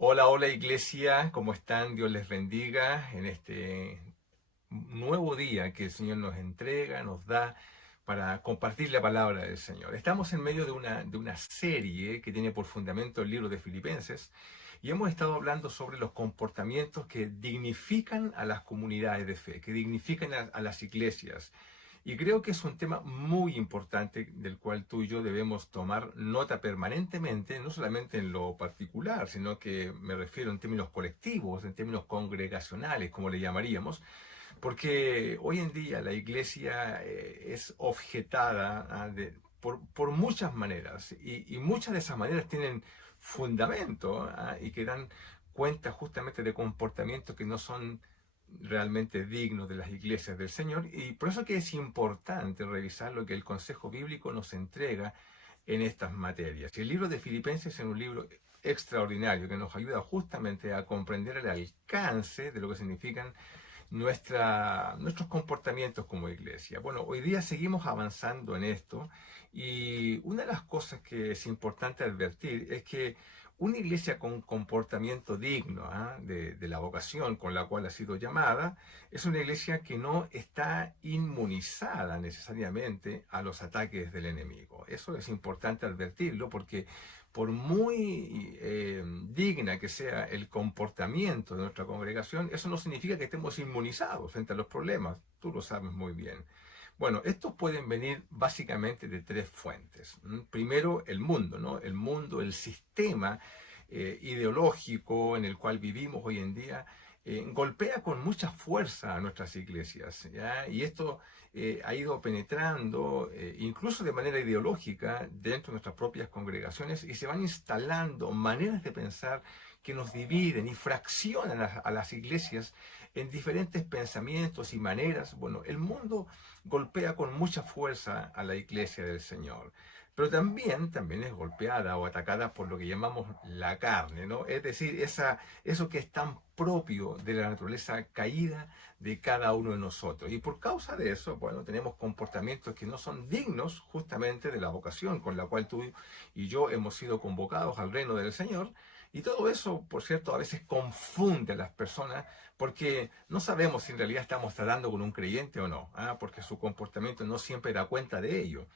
Hola, hola iglesia, ¿cómo están? Dios les bendiga en este nuevo día que el Señor nos entrega, nos da para compartir la palabra del Señor. Estamos en medio de una serie que tiene por fundamento el libro de Filipenses y hemos estado hablando sobre los comportamientos que dignifican a las comunidades de fe, que dignifican a las iglesias. Y creo que es un tema muy importante del cual tú y yo debemos tomar nota permanentemente, no solamente en lo particular, sino que me refiero en términos colectivos, en términos congregacionales, como le llamaríamos, porque hoy en día la iglesia es objetada por muchas maneras y muchas de esas maneras tienen fundamento y que dan cuenta justamente de comportamientos que no son realmente dignos de las iglesias del Señor, y por eso que es importante revisar lo que el Consejo Bíblico nos entrega en estas materias. Y el libro de Filipenses es un libro extraordinario que nos ayuda justamente a comprender el alcance de lo que significan nuestros comportamientos como iglesia. Bueno, hoy día seguimos avanzando en esto y una de las cosas que es importante advertir es que una iglesia con comportamiento digno de la vocación con la cual ha sido llamada es una iglesia que no está inmunizada necesariamente a los ataques del enemigo. Eso es importante advertirlo porque por muy digna que sea el comportamiento de nuestra congregación, eso no significa que estemos inmunizados frente a los problemas. Tú lo sabes muy bien. Bueno, estos pueden venir básicamente de tres fuentes. Primero, el mundo, ¿no? El mundo, el sistema ideológico en el cual vivimos hoy en día, golpea con mucha fuerza a nuestras iglesias, ¿ya? Y esto ha ido penetrando, incluso de manera ideológica, dentro de nuestras propias congregaciones, y se van instalando maneras de pensar que nos dividen y fraccionan a las iglesias en diferentes pensamientos y maneras. Bueno, el mundo golpea con mucha fuerza a la iglesia del Señor, pero también es golpeada o atacada por lo que llamamos la carne, ¿no? Es decir, eso que es tan propio de la naturaleza caída de cada uno de nosotros. Y por causa de eso, bueno, tenemos comportamientos que no son dignos justamente de la vocación con la cual tú y yo hemos sido convocados al reino del Señor. Y todo eso, por cierto, a veces confunde a las personas porque no sabemos si en realidad estamos tratando con un creyente o no, porque su comportamiento no siempre da cuenta de ello.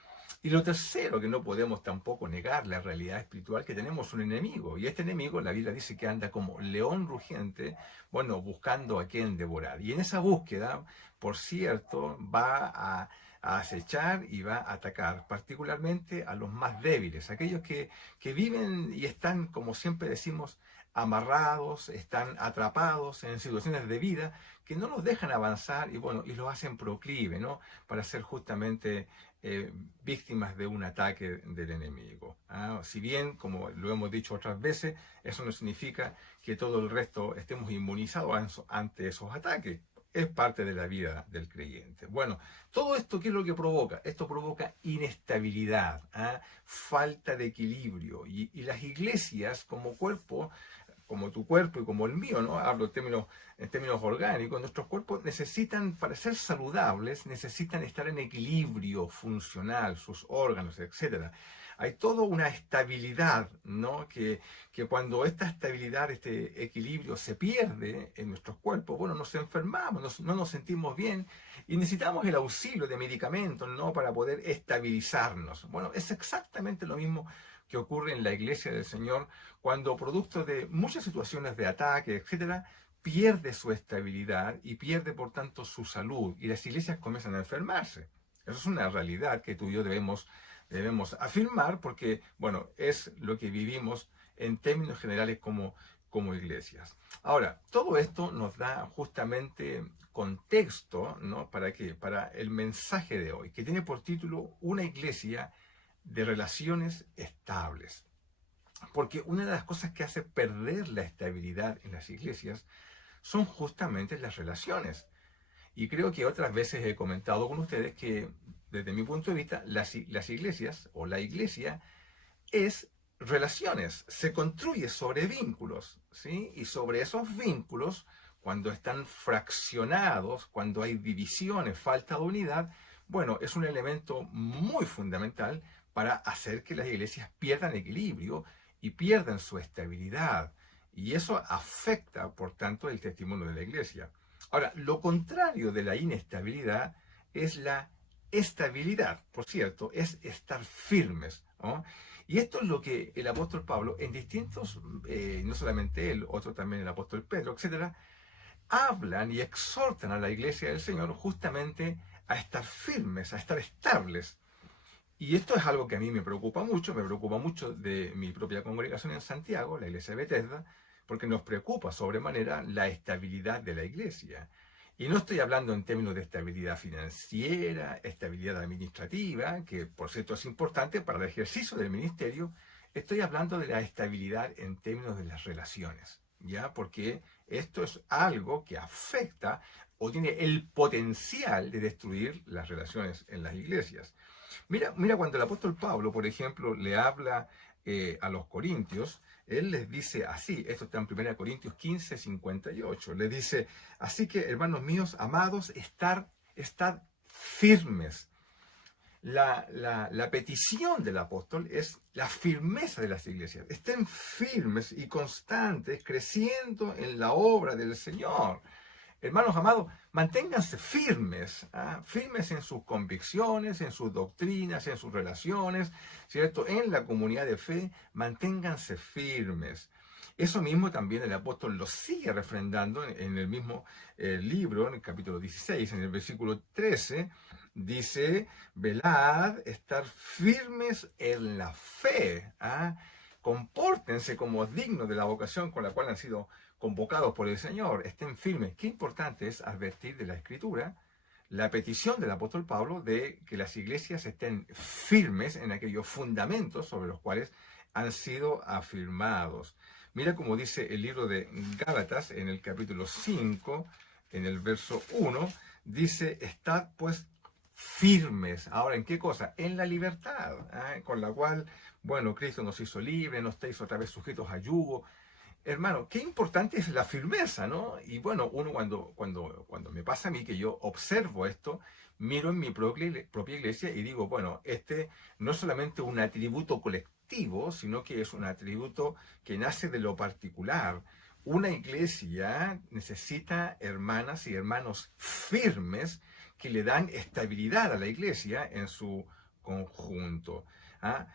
Y lo tercero, que no podemos tampoco negar la realidad espiritual, que tenemos un enemigo. Y este enemigo, la Biblia dice que anda como león rugiente, bueno, buscando a quien devorar. Y en esa búsqueda, por cierto, a acechar y va a atacar, particularmente a los más débiles, aquellos que viven y están, como siempre decimos, amarrados, están atrapados en situaciones de vida que no los dejan avanzar y bueno, y los hacen proclive, ¿no? Para ser justamente eh, víctimas de un ataque del enemigo. Si bien, como lo hemos dicho otras veces, eso no significa que todo el resto estemos inmunizados ante esos ataques. Es parte de la vida del creyente. Bueno, todo esto, ¿qué es lo que provoca? Esto provoca inestabilidad, falta de equilibrio. Y las iglesias como cuerpo, como tu cuerpo y como el mío, ¿no? Hablo en términos orgánicos, nuestros cuerpos necesitan, para ser saludables, necesitan estar en equilibrio funcional, sus órganos, etcétera. Hay toda una estabilidad, ¿no? Que cuando esta estabilidad, este equilibrio se pierde en nuestros cuerpos, bueno, nos enfermamos, no nos sentimos bien y necesitamos el auxilio de medicamentos, ¿no? Para poder estabilizarnos. Bueno, es exactamente lo mismo que ocurre en la iglesia del Señor cuando producto de muchas situaciones de ataque, etcétera, pierde su estabilidad y pierde por tanto su salud y las iglesias comienzan a enfermarse. Eso es una realidad que tú y yo debemos afirmar porque, bueno, es lo que vivimos en términos generales como iglesias. Ahora, todo esto nos da justamente contexto, ¿no? ¿Para qué? Para el mensaje de hoy, que tiene por título Una iglesia de relaciones estables. Porque una de las cosas que hace perder la estabilidad en las iglesias son justamente las relaciones. Y creo que otras veces he comentado con ustedes que desde mi punto de vista las iglesias o la iglesia es relaciones, se construye sobre vínculos, ¿sí? Y sobre esos vínculos, cuando están fraccionados, cuando hay divisiones, falta de unidad, bueno, es un elemento muy fundamental para hacer que las iglesias pierdan equilibrio y pierdan su estabilidad. Y eso afecta, por tanto, el testimonio de la iglesia. Ahora, lo contrario de la inestabilidad es la estabilidad, por cierto, es estar firmes, ¿no? Y esto es lo que el apóstol Pablo, en distintos, no solamente él, otro también el apóstol Pedro, etcétera, hablan y exhortan a la iglesia del Señor justamente a estar firmes, a estar estables. Y esto es algo que a mí me preocupa mucho de mi propia congregación en Santiago, la iglesia de Bethesda, porque nos preocupa sobremanera la estabilidad de la iglesia. Y no estoy hablando en términos de estabilidad financiera, estabilidad administrativa, que por cierto es importante para el ejercicio del ministerio. Estoy hablando de la estabilidad en términos de las relaciones, ¿ya? Porque esto es algo que afecta o tiene el potencial de destruir las relaciones en las iglesias. Mira, cuando el apóstol Pablo, por ejemplo, le habla a los corintios, él les dice así, esto está en 1 Corintios 15, 58, les dice, así que hermanos míos, amados, estad firmes. La petición del apóstol es la firmeza de las iglesias. Estén firmes y constantes, creciendo en la obra del Señor. Hermanos amados, manténganse firmes, firmes en sus convicciones, en sus doctrinas, en sus relaciones, ¿cierto? En la comunidad de fe, manténganse firmes. Eso mismo también el apóstol lo sigue refrendando en el mismo libro, en el capítulo 16, en el versículo 13, dice, velad, estar firmes en la fe, compórtense como dignos de la vocación con la cual han sido convocados por el Señor, estén firmes. Qué importante es advertir de la Escritura la petición del apóstol Pablo de que las iglesias estén firmes en aquellos fundamentos sobre los cuales han sido afirmados. Mira cómo dice el libro de Gálatas en el capítulo 5, en el verso 1, dice, estad pues firmes. Ahora, ¿en qué cosa? En la libertad, con la cual, bueno, Cristo nos hizo libres, no estáis otra vez sujetos a yugo. Hermano, qué importante es la firmeza, ¿no? Y bueno, uno cuando me pasa a mí que yo observo esto, miro en mi propia iglesia y digo, bueno, este no es solamente un atributo colectivo, sino que es un atributo que nace de lo particular. Una iglesia necesita hermanas y hermanos firmes que le dan estabilidad a la iglesia en su conjunto.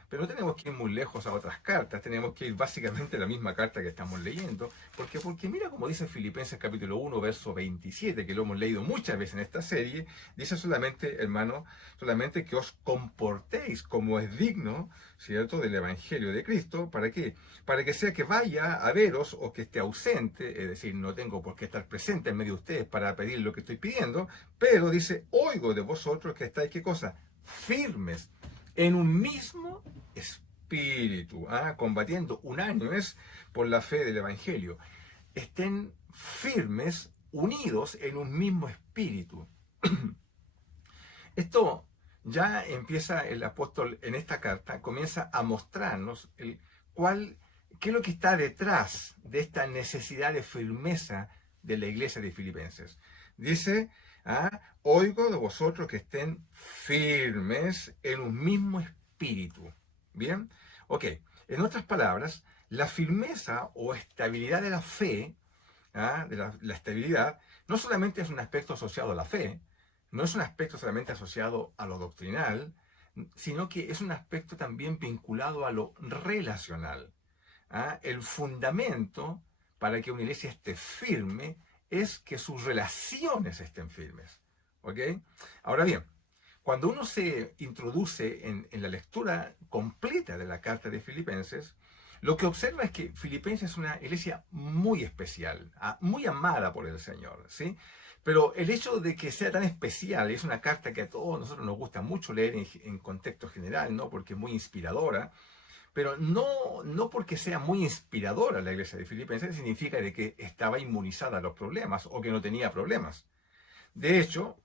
Pero no tenemos que ir muy lejos a otras cartas, tenemos que ir básicamente a la misma carta que estamos leyendo, porque mira como dice Filipenses capítulo 1, verso 27, que lo hemos leído muchas veces en esta serie, dice solamente, hermano, solamente que os comportéis como es digno, ¿cierto?, del Evangelio de Cristo. ¿Para qué? Para que sea que vaya a veros o que esté ausente, es decir, no tengo por qué estar presente en medio de ustedes para pedir lo que estoy pidiendo, pero dice, oigo de vosotros que estáis, ¿qué cosa? Firmes en un mismo espíritu, combatiendo unánimes por la fe del Evangelio. Estén firmes, unidos en un mismo espíritu. Esto ya empieza el apóstol en esta carta, comienza a mostrarnos qué es lo que está detrás de esta necesidad de firmeza de la iglesia de Filipenses. Dice, oigo de vosotros que estén firmes en un mismo espíritu. ¿Bien? Ok, en otras palabras, la firmeza o estabilidad de la fe, de la estabilidad, no solamente es un aspecto asociado a la fe, no es un aspecto solamente asociado a lo doctrinal, sino que es un aspecto también vinculado a lo relacional. El fundamento para que una iglesia esté firme es que sus relaciones estén firmes. ¿Ok? Ahora bien, cuando uno se introduce en la lectura completa de la carta de Filipenses, lo que observa es que Filipenses es una iglesia muy especial, muy amada por el Señor, ¿sí? Pero el hecho de que sea tan especial, es una carta que a todos nosotros nos gusta mucho leer en contexto general, ¿no? Porque es muy inspiradora, pero no porque sea muy inspiradora la iglesia de Filipenses significa de que estaba inmunizada a los problemas o que no tenía problemas. De hecho,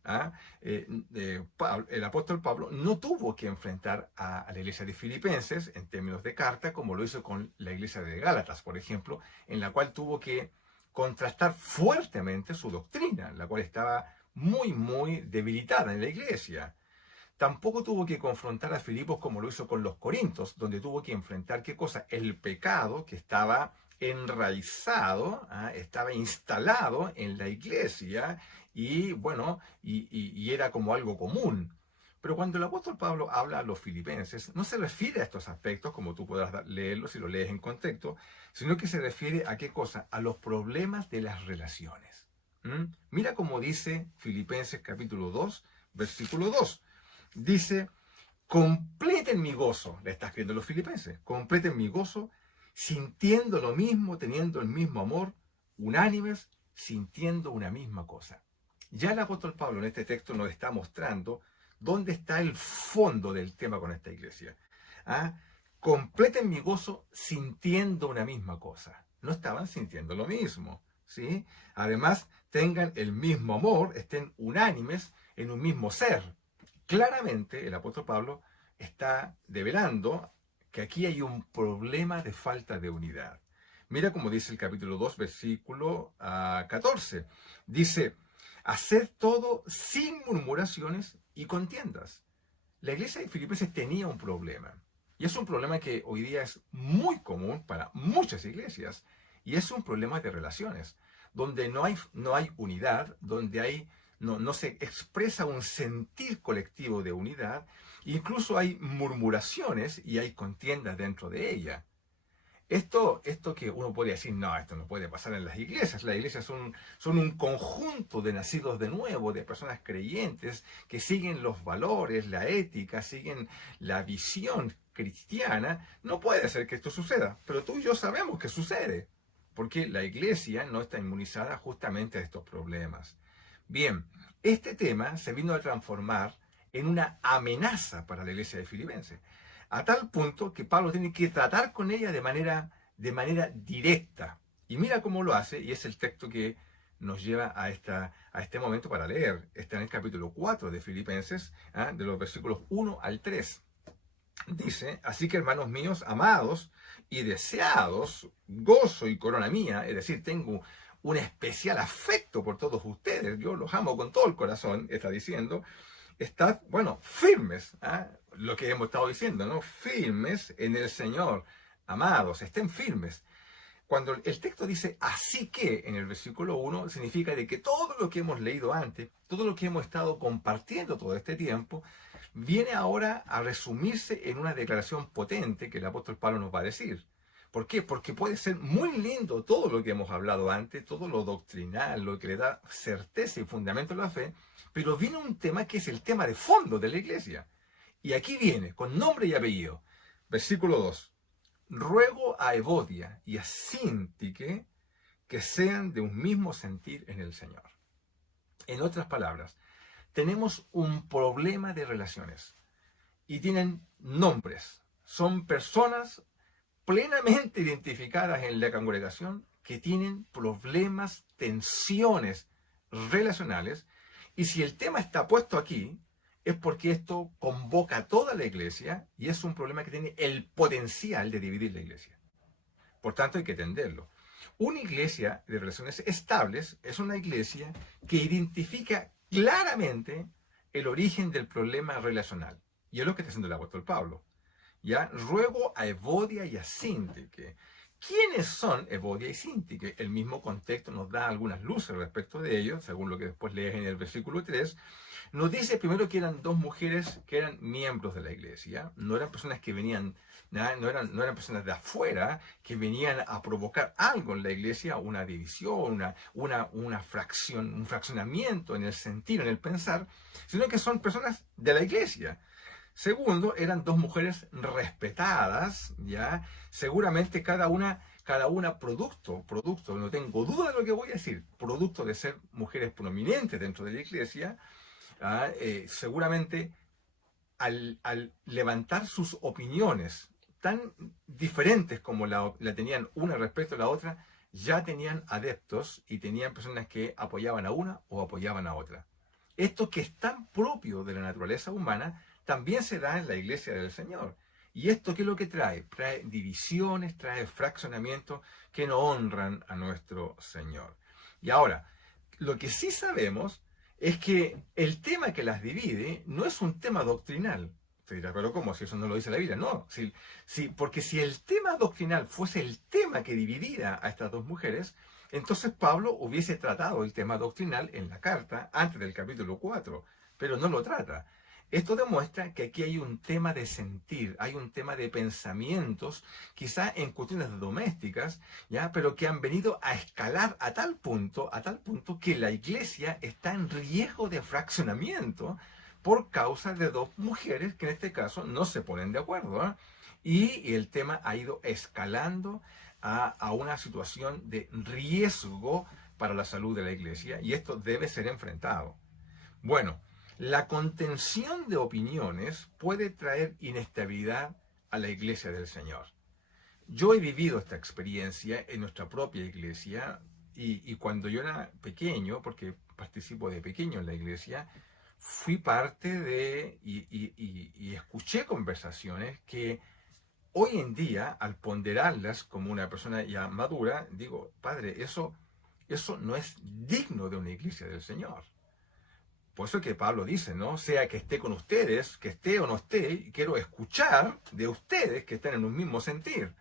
el apóstol Pablo no tuvo que enfrentar a la iglesia de Filipenses en términos de carta, como lo hizo con la iglesia de Gálatas, por ejemplo, en la cual tuvo que contrastar fuertemente su doctrina, la cual estaba muy, muy debilitada en la iglesia. Tampoco tuvo que confrontar a Filipos como lo hizo con los Corintios, donde tuvo que enfrentar, ¿qué cosa? El pecado que estaba enraizado, estaba instalado en la iglesia y bueno, y era como algo común. Pero cuando el apóstol Pablo habla a los filipenses, no se refiere a estos aspectos, como tú podrás leerlo si lo lees en contexto, sino que se refiere a qué cosa? A los problemas de las relaciones. Mira cómo dice Filipenses capítulo 2, versículo 2. Dice, completen mi gozo, le está escribiendo a los filipenses, completen mi gozo sintiendo lo mismo, teniendo el mismo amor, unánimes, sintiendo una misma cosa. Ya el apóstol Pablo en este texto nos está mostrando dónde está el fondo del tema con esta iglesia. Completen mi gozo sintiendo una misma cosa. No estaban sintiendo lo mismo, ¿sí? Además, tengan el mismo amor, estén unánimes en un mismo ser. Claramente, el apóstol Pablo está develando que aquí hay un problema de falta de unidad. Mira cómo dice el capítulo 2, versículo 14. Dice, hacer todo sin murmuraciones y contiendas. La iglesia de Filipenses tenía un problema. Y es un problema que hoy día es muy común para muchas iglesias. Y es un problema de relaciones, donde no hay unidad, donde no se expresa un sentir colectivo de unidad. Incluso hay murmuraciones y hay contiendas dentro de ella. Esto que uno puede decir, no, esto no puede pasar en las iglesias. Las iglesias son un conjunto de nacidos de nuevo, de personas creyentes que siguen los valores, la ética, siguen la visión cristiana. No puede ser que esto suceda, pero tú y yo sabemos que sucede, porque la iglesia no está inmunizada justamente a estos problemas. Bien, este tema se vino a transformar en una amenaza para la iglesia de Filipenses, a tal punto que Pablo tiene que tratar con ella de manera directa. Y mira cómo lo hace, y es el texto que nos lleva a este momento para leer. Está en el capítulo 4 de Filipenses, de los versículos 1 al 3. Dice, así que hermanos míos, amados y deseados, gozo y corona mía, es decir, tengo un especial afecto por todos ustedes, yo los amo con todo el corazón, está diciendo, estad, firmes, lo que hemos estado diciendo, ¿no? Firmes en el Señor, amados, estén firmes. Cuando el texto dice así que en el versículo 1, significa de que todo lo que hemos leído antes, todo lo que hemos estado compartiendo todo este tiempo, viene ahora a resumirse en una declaración potente que el apóstol Pablo nos va a decir. ¿Por qué? Porque puede ser muy lindo todo lo que hemos hablado antes, todo lo doctrinal, lo que le da certeza y fundamento a la fe, pero viene un tema que es el tema de fondo de la iglesia. Y aquí viene, con nombre y apellido. Versículo 2. Ruego a Evodia y a Síntique que sean de un mismo sentir en el Señor. En otras palabras, tenemos un problema de relaciones y tienen nombres. Son personas plenamente identificadas en la congregación que tienen problemas, tensiones relacionales. Y si el tema está puesto aquí, es porque esto convoca a toda la iglesia y es un problema que tiene el potencial de dividir la iglesia. Por tanto, hay que entenderlo. Una iglesia de relaciones estables es una iglesia que identifica claramente el origen del problema relacional. Y es lo que está haciendo el apóstol Pablo. Ya, ruego a Evodia y a Síntique. ¿Quiénes son Evodia y Síntique? El mismo contexto nos da algunas luces respecto de ellos, según lo que después lees en el versículo 3. Nos dice primero que eran dos mujeres que eran miembros de la iglesia, no eran personas que venían, no eran personas de afuera que venían a provocar algo en la iglesia, una división, una fracción, un fraccionamiento en el sentir, en el pensar, sino que son personas de la iglesia. Segundo, eran dos mujeres respetadas, ¿ya? Seguramente cada una producto, no tengo duda de lo que voy a decir, producto de ser mujeres prominentes dentro de la iglesia, seguramente al levantar sus opiniones tan diferentes como la tenían una respecto a la otra, ya tenían adeptos y tenían personas que apoyaban a una o apoyaban a otra. Esto que es tan propio de la naturaleza humana, también se da en la iglesia del Señor. ¿Y esto qué es lo que trae? Trae divisiones, trae fraccionamientos que no honran a nuestro Señor. Y ahora, lo que sí sabemos es que el tema que las divide no es un tema doctrinal. Usted dirá, pero ¿cómo? Si eso no lo dice la Biblia. No, porque si el tema doctrinal fuese el tema que dividiera a estas dos mujeres, entonces Pablo hubiese tratado el tema doctrinal en la carta antes del capítulo 4, pero no lo trata. Esto demuestra que aquí hay un tema de sentir, hay un tema de pensamientos, quizá en cuestiones domésticas, ¿ya? Pero que han venido a escalar a tal punto que la iglesia está en riesgo de fraccionamiento por causa de dos mujeres que en este caso no se ponen de acuerdo, ¿eh? Y el tema ha ido escalando a una situación de riesgo para la salud de la iglesia, y esto debe ser enfrentado. Bueno, la contención de opiniones puede traer inestabilidad a la iglesia del Señor. Yo he vivido esta experiencia en nuestra propia iglesia, y cuando yo era pequeño, porque participo de pequeño en la iglesia, fui parte de y escuché conversaciones que hoy en día, al ponderarlas como una persona ya madura, digo, padre, eso no es digno de una iglesia del Señor. Por eso que Pablo dice, ¿no? Sea que esté con ustedes, que esté o no esté, quiero escuchar de ustedes que están en un mismo sentir.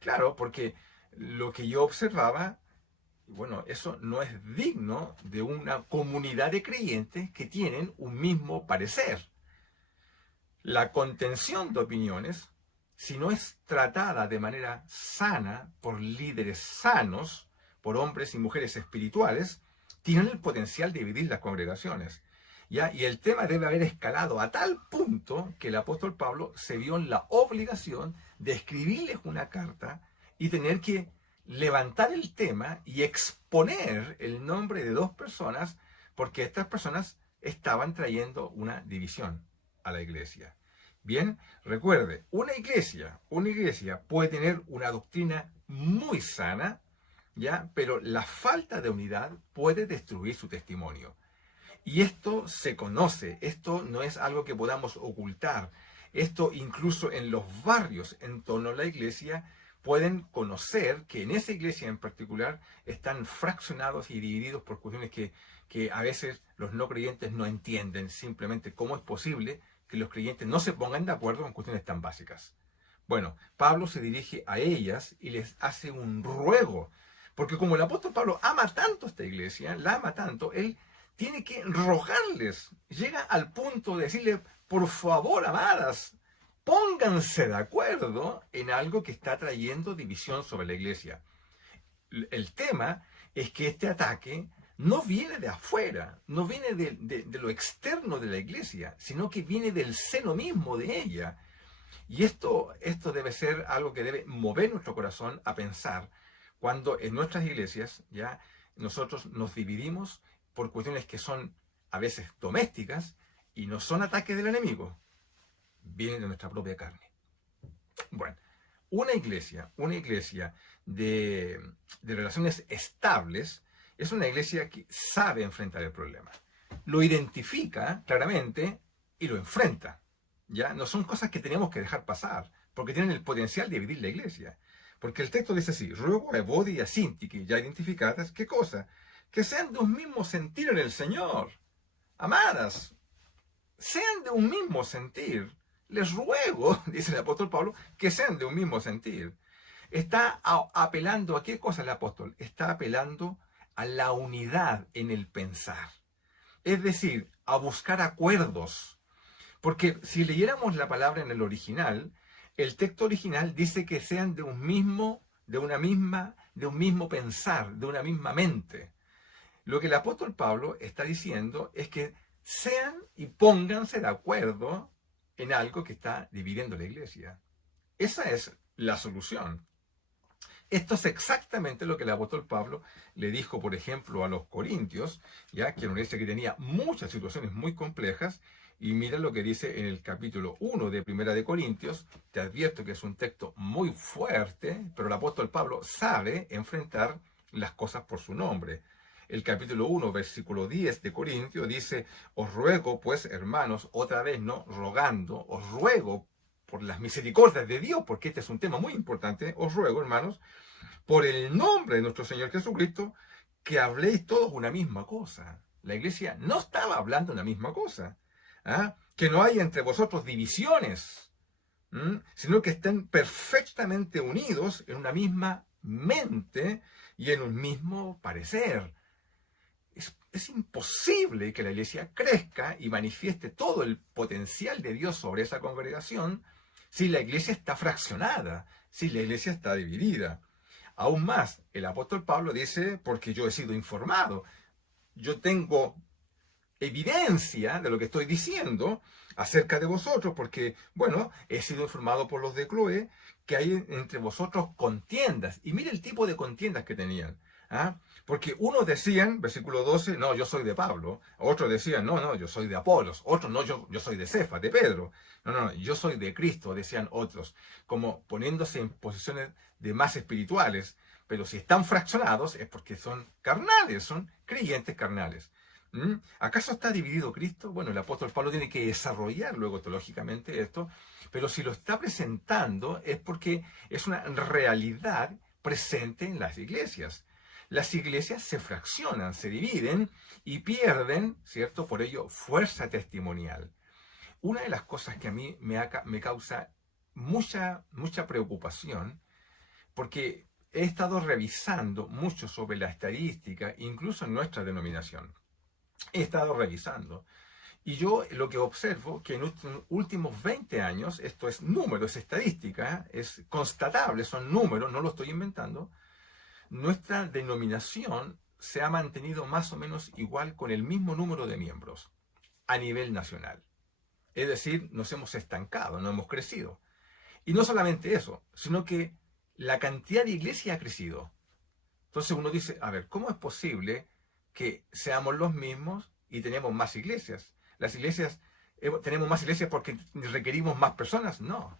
Claro, porque lo que yo observaba, bueno, eso no es digno de una comunidad de creyentes que tienen un mismo parecer. La contención de opiniones, si no es tratada de manera sana por líderes sanos, por hombres y mujeres espirituales, tienen el potencial de dividir las congregaciones, ¿ya? Y el tema debe haber escalado a tal punto que el apóstol Pablo se vio en la obligación de escribirles una carta y tener que levantar el tema y exponer el nombre de dos personas, porque estas personas estaban trayendo una división a la iglesia. Bien, recuerde, una iglesia puede tener una doctrina muy sana, ¿ya? Pero la falta de unidad puede destruir su testimonio. Y esto se conoce, esto no es algo que podamos ocultar. Esto incluso en los barrios en torno a la iglesia pueden conocer que en esa iglesia en particular están fraccionados y divididos por cuestiones que a veces los no creyentes no entienden simplemente cómo es posible que los creyentes no se pongan de acuerdo en cuestiones tan básicas. Bueno, Pablo se dirige a ellas y les hace un ruego, porque como el apóstol Pablo ama tanto a esta iglesia, la ama tanto, él tiene que rogarles, llega al punto de decirle, por favor, amadas, pónganse de acuerdo en algo que está trayendo división sobre la iglesia. El tema es que este ataque no viene de afuera, no viene de lo externo de la iglesia, sino que viene del seno mismo de ella. Y esto debe ser algo que debe mover nuestro corazón a pensar cuando en nuestras iglesias ya nosotros nos dividimos por cuestiones que son a veces domésticas y no son ataques del enemigo, vienen de nuestra propia carne. Bueno, una iglesia de relaciones estables es una iglesia que sabe enfrentar el problema. Lo identifica claramente y lo enfrenta. ¿Ya? No son cosas que tenemos que dejar pasar, porque tienen el potencial de dividir la iglesia. Porque el texto dice así, ruego a Evodia y a Síntique, ya identificadas, ¿qué cosa? Que sean de un mismo sentir en el Señor. Amadas, sean de un mismo sentir. Les ruego, dice el apóstol Pablo, que sean de un mismo sentir. Está apelando a qué cosa el apóstol? Está apelando a la unidad en el pensar. Es decir, a buscar acuerdos. Porque si leyéramos la palabra en el original, el texto original dice que sean de un mismo pensar, de una misma mente. Lo que el apóstol Pablo está diciendo es que sean y pónganse de acuerdo en algo que está dividiendo la iglesia. Esa es la solución. Esto es exactamente lo que el apóstol Pablo le dijo, por ejemplo, a los corintios, ya que era una iglesia que tenía muchas situaciones muy complejas. Y mira lo que dice en el capítulo 1 de Primera de Corintios. Te advierto que es un texto muy fuerte, pero el apóstol Pablo sabe enfrentar las cosas por su nombre. El capítulo 1, versículo 10 de Corintios dice, os ruego pues, hermanos, otra vez, ¿no? Rogando, os ruego por las misericordias de Dios, porque este es un tema muy importante, os ruego, hermanos, por el nombre de nuestro Señor Jesucristo, que habléis todos una misma cosa. La iglesia no estaba hablando una misma cosa. ¿Ah? que no haya entre vosotros divisiones, sino que estén perfectamente unidos en una misma mente y en un mismo parecer. Es imposible que la iglesia crezca y manifieste todo el potencial de Dios sobre esa congregación si la iglesia está fraccionada, si la iglesia está dividida. Aún más, el apóstol Pablo dice, porque yo he sido informado, yo tengo evidencia de lo que estoy diciendo acerca de vosotros, porque, bueno, he sido informado por los de Cloé que hay entre vosotros contiendas. Y mire el tipo de contiendas que tenían. ¿Ah? Porque unos decían, versículo 12, no, yo soy de Pablo. Otros decían, no, no, yo soy de Apolos. Otros, no, yo soy de Cefas, de Pedro. No, no, yo soy de Cristo, decían otros. Como poniéndose en posiciones de más espirituales. Pero si están fraccionados es porque son carnales, son creyentes carnales. ¿Acaso está dividido Cristo? Bueno, el apóstol Pablo tiene que desarrollar luego teológicamente esto, pero si lo está presentando es porque es una realidad presente en las iglesias. Las iglesias se fraccionan, se dividen y pierden, ¿cierto? Por ello, fuerza testimonial. Una de las cosas que a mí me causa mucha preocupación, porque he estado revisando mucho sobre la estadística, incluso en nuestra denominación. He estado revisando. Y yo lo que observo que en los últimos 20 años, esto es número, es estadística, es constatable, son números, no lo estoy inventando, nuestra denominación se ha mantenido más o menos igual con el mismo número de miembros a nivel nacional. Es decir, nos hemos estancado, no hemos crecido. Y no solamente eso, sino que la cantidad de iglesias ha crecido. Entonces uno dice, a ver, ¿cómo es posible que seamos los mismos y tenemos más iglesias? Las iglesias, ¿tenemos más iglesias porque requerimos más personas? No.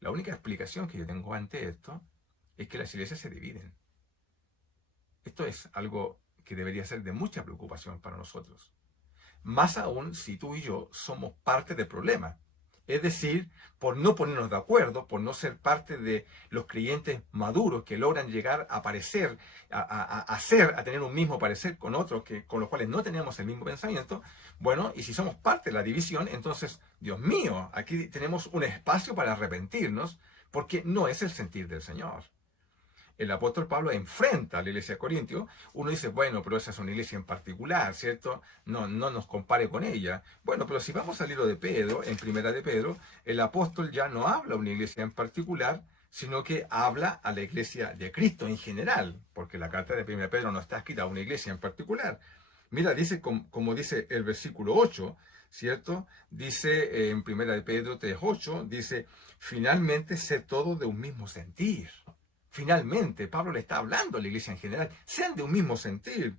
La única explicación que yo tengo ante esto es que las iglesias se dividen. Esto es algo que debería ser de mucha preocupación para nosotros. Más aún si tú y yo somos parte del problema. Es decir, por no ponernos de acuerdo, por no ser parte de los creyentes maduros que logran llegar a parecer, a tener un mismo parecer con otros con los cuales no tenemos el mismo pensamiento. Bueno, y si somos parte de la división, entonces, Dios mío, aquí tenemos un espacio para arrepentirnos, porque no es el sentir del Señor. El apóstol Pablo enfrenta a la iglesia de Corintio. Uno dice, bueno, pero esa es una iglesia en particular, ¿cierto? No nos compare con ella. Bueno, pero si vamos al libro de Pedro, en primera de Pedro, el apóstol ya no habla a una iglesia en particular, sino que habla a la iglesia de Cristo en general, porque la carta de primera de Pedro no está escrita a una iglesia en particular. Mira, dice, como dice el versículo 8, ¿cierto? Dice en primera de Pedro 3:8, dice, finalmente sé todo de un mismo sentir. Finalmente, Pablo le está hablando a la iglesia en general, sean de un mismo sentir,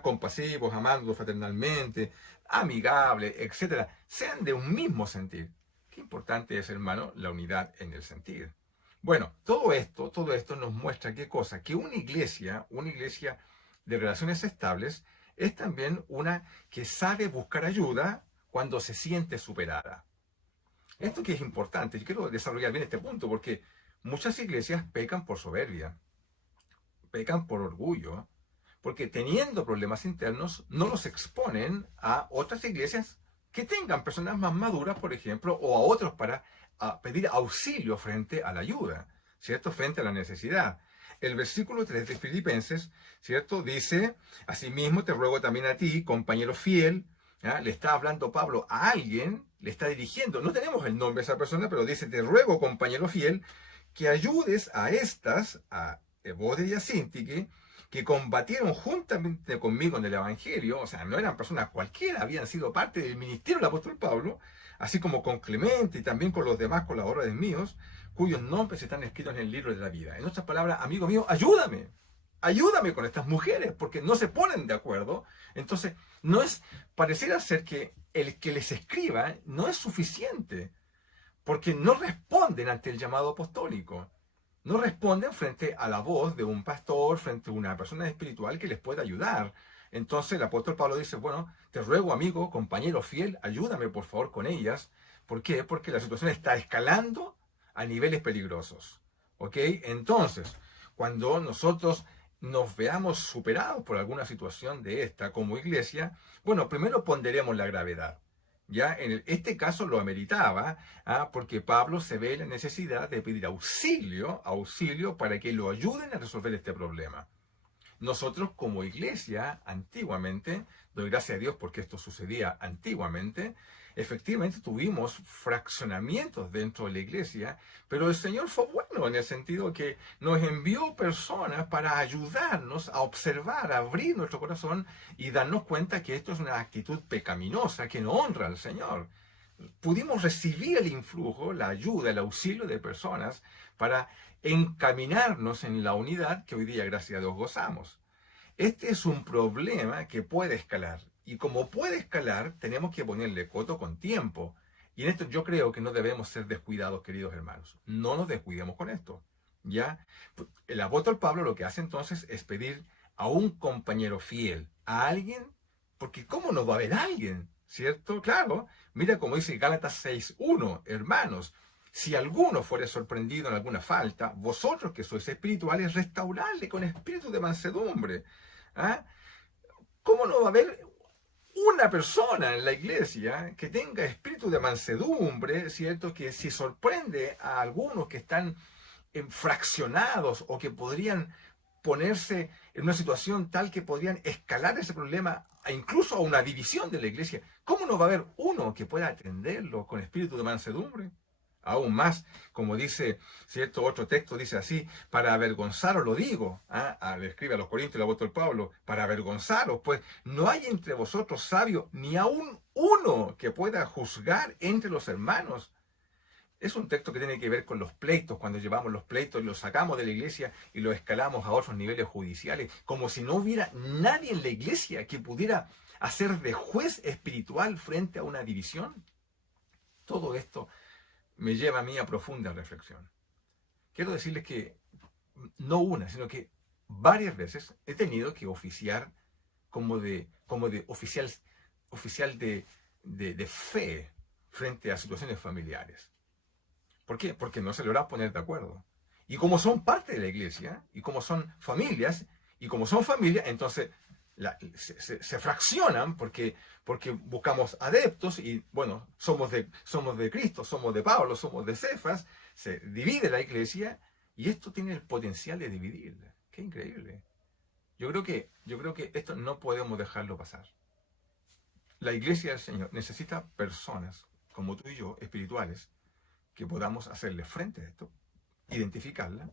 compasivos, amando fraternalmente, amigables, etc. Sean de un mismo sentir. Qué importante es, hermano, la unidad en el sentir. Bueno, todo esto nos muestra qué cosa, que una iglesia de relaciones estables, es también una que sabe buscar ayuda cuando se siente superada. Esto que es importante, yo quiero desarrollar bien este punto porque muchas iglesias pecan por soberbia, pecan por orgullo, porque teniendo problemas internos no los exponen a otras iglesias que tengan personas más maduras, por ejemplo, o a otros para pedir auxilio frente a la ayuda, ¿cierto? Frente a la necesidad. El versículo 3 de Filipenses, ¿cierto? Dice, asimismo te ruego también a ti, compañero fiel, ¿ya? Le está hablando Pablo a alguien, le está dirigiendo, no tenemos el nombre de esa persona, pero dice, te ruego, compañero fiel, que ayudes a estas, a Evode y a Síntique, que combatieron juntamente conmigo en el Evangelio, o sea, no eran personas cualquiera, habían sido parte del ministerio del apóstol Pablo, así como con Clemente y también con los demás colaboradores míos, cuyos nombres están escritos en el libro de la vida. En otras palabras, amigo mío, ayúdame con estas mujeres, porque no se ponen de acuerdo. Entonces, pareciera ser que el que les escriba no es suficiente, porque no responden ante el llamado apostólico. No responden frente a la voz de un pastor, frente a una persona espiritual que les pueda ayudar. Entonces el apóstol Pablo dice, bueno, te ruego, amigo, compañero fiel, ayúdame por favor con ellas. ¿Por qué? Porque la situación está escalando a niveles peligrosos. ¿Ok? Entonces, cuando nosotros nos veamos superados por alguna situación de esta como iglesia, bueno, primero ponderemos la gravedad. Ya este caso lo ameritaba, porque Pablo se ve la necesidad de pedir auxilio para que lo ayuden a resolver este problema. Nosotros como iglesia, antiguamente, doy gracias a Dios porque esto sucedía antiguamente, efectivamente tuvimos fraccionamientos dentro de la iglesia, pero el Señor fue bueno en el sentido que nos envió personas para ayudarnos a observar, a abrir nuestro corazón y darnos cuenta que esto es una actitud pecaminosa que no honra al Señor. Pudimos recibir el influjo, la ayuda, el auxilio de personas para encaminarnos en la unidad que hoy día, gracias a Dios, gozamos. Este es un problema que puede escalar. Y como puede escalar, tenemos que ponerle coto con tiempo. Y en esto yo creo que no debemos ser descuidados, queridos hermanos. No nos descuidemos con esto. ¿Ya? El apóstol Pablo lo que hace entonces es pedir a un compañero fiel, a alguien, porque ¿cómo no va a haber alguien? ¿Cierto? Claro. Mira como dice Gálatas 6:1, hermanos, si alguno fuere sorprendido en alguna falta, vosotros que sois espirituales, restauradle con espíritu de mansedumbre. ¿Ah? ¿Cómo no va a haber una persona en la iglesia que tenga espíritu de mansedumbre, ¿cierto? Que si sorprende a algunos que están fraccionados o que podrían ponerse en una situación tal que podrían escalar ese problema incluso a una división de la iglesia, ¿cómo no va a haber uno que pueda atenderlo con espíritu de mansedumbre? Aún más, como dice, ¿cierto? Otro texto dice así, para avergonzaros lo digo, le escribe a los Corintios el apóstol Pablo, para avergonzaros, pues no hay entre vosotros sabio, ni aún uno que pueda juzgar entre los hermanos. Es un texto que tiene que ver con los pleitos, cuando llevamos los pleitos y los sacamos de la iglesia y los escalamos a otros niveles judiciales, como si no hubiera nadie en la iglesia que pudiera hacer de juez espiritual frente a una división. Todo esto me lleva a mí a profunda reflexión. Quiero decirles que no una, sino que varias veces he tenido que oficiar como de oficial de fe frente a situaciones familiares. ¿Por qué? Porque no se logra poner de acuerdo. Y como son parte de la iglesia, y como son familias, entonces se fraccionan porque buscamos adeptos y, bueno, somos de Cristo, somos de Pablo, somos de Cefas, se divide la iglesia y esto tiene el potencial de dividir. ¡Qué increíble! Yo creo que esto no podemos dejarlo pasar. La iglesia del Señor necesita personas como tú y yo, espirituales, que podamos hacerle frente a esto, identificarla,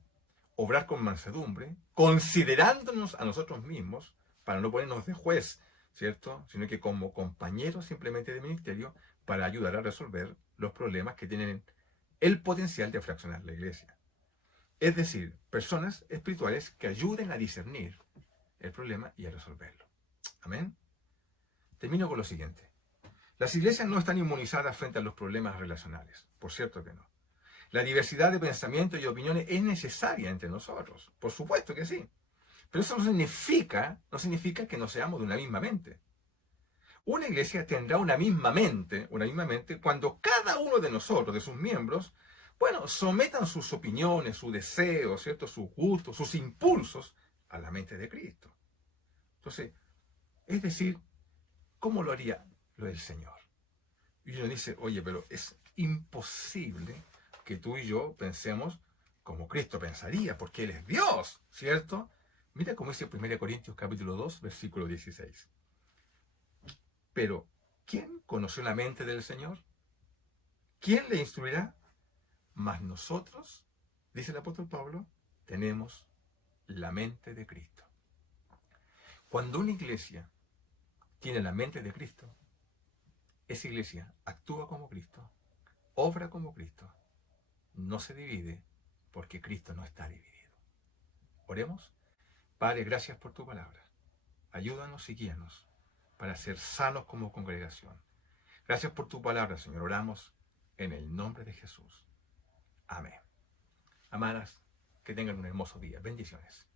obrar con mansedumbre, considerándonos a nosotros mismos, para no ponernos de juez, ¿cierto? Sino que como compañeros simplemente de ministerio, para ayudar a resolver los problemas que tienen el potencial de fraccionar la iglesia. Es decir, personas espirituales que ayuden a discernir el problema y a resolverlo. Amén. Termino con lo siguiente. Las iglesias no están inmunizadas frente a los problemas relacionales, por cierto que no. La diversidad de pensamientos y opiniones es necesaria entre nosotros, por supuesto que sí. Pero eso no significa que no seamos de una misma mente. Una iglesia tendrá una misma mente cuando cada uno de nosotros, de sus miembros, bueno, sometan sus opiniones, sus deseos, ¿cierto? Sus gustos, sus impulsos a la mente de Cristo. Entonces, es decir, ¿cómo lo haría lo del Señor? Y uno dice, oye, pero es imposible que tú y yo pensemos como Cristo pensaría, porque Él es Dios, ¿cierto? Mira cómo dice 1 Corintios capítulo 2, versículo 16. Pero, ¿quién conoció la mente del Señor? ¿Quién le instruirá? Mas nosotros, dice el apóstol Pablo, tenemos la mente de Cristo. Cuando una iglesia tiene la mente de Cristo, esa iglesia actúa como Cristo, obra como Cristo, no se divide porque Cristo no está dividido. Oremos. Padre, gracias por tu palabra. Ayúdanos y guíanos para ser sanos como congregación. Gracias por tu palabra, Señor. Oramos en el nombre de Jesús. Amén. Amadas, que tengan un hermoso día. Bendiciones.